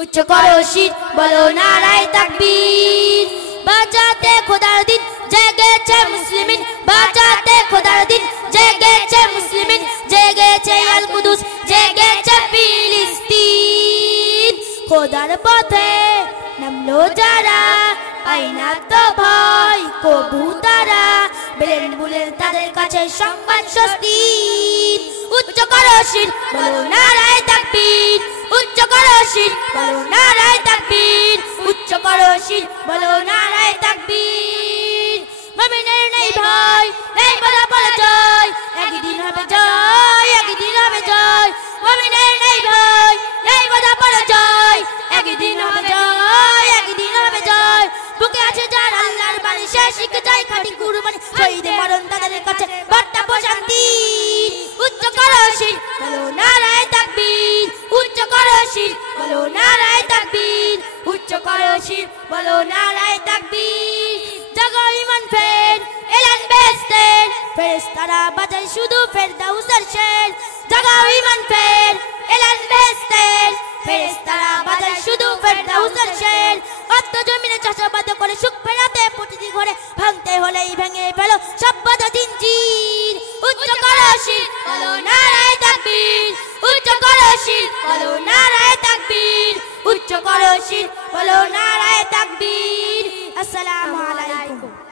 উচ্চ করো শির বলো নারায়ে তাকবীর বাঁচাতে খোদার দিন জেগেছে মুসলিমিন বাঁচাতে খোদার দিন জেগেছে মুসলিমিন জেগেছে আল কুদুস জেগেছে ফিলিস্তিন খোদার পথে নামলো যারা পায় না তো ভয় কবু তারা বেলেন বুলেন তাদের কাছে সংবাদ স্বস্তির উচ্চ করো শির বলো নারায়ে তাকবীর উচ্চ করো শির বলো নারায়ে তাকবীর উচ্চ করো শির বলো নারায়ে তাকবীর মুমিনের নেই ভয় নেই বলা পরাজয় একদিন হবে জয় একদিন হবে জয় মুমিনের নেই ভয় নেই বলা পরাজয় একদিন হবে জয় একদিন হবে জয় বুকে আছে যার আল্লাহর বাণী সে শিখে যায় খাঁটি কুরবানি শহীদের মরণ তাদের কাছে বার্তা প্রশান্তি উচ্চ করো শির বলো নারায়ে তাকবীর উচ্চ করো শির বলো নারায়ে তাকবীর উচ্চ করো শির বলো নারায়ে তাকবীর জাগো ঈমান ফের এলেন বেহেশতের ফেরেশতারা বাজায় শুধু ফেরদাউসের শের জাগো ঈমান ফের এলেন বেহেশতের ফেরেশতারা বাজায় শুধু ফেরদাউসের শের অত্য জমিনে চাষাবাদ করে সুখ ফেরাতে প্রতিটি ঘরে ভাঙতে হলেই ভেঙে ফেলো সব বাধা জিনজির উচ্চ করো শির বলো নারায়ে তাকবীর উচ্চ করো শির বলো নারায়ে তাকবীর উচ্চ করো শির বলো নারায়ে তাকবীর আসসালামু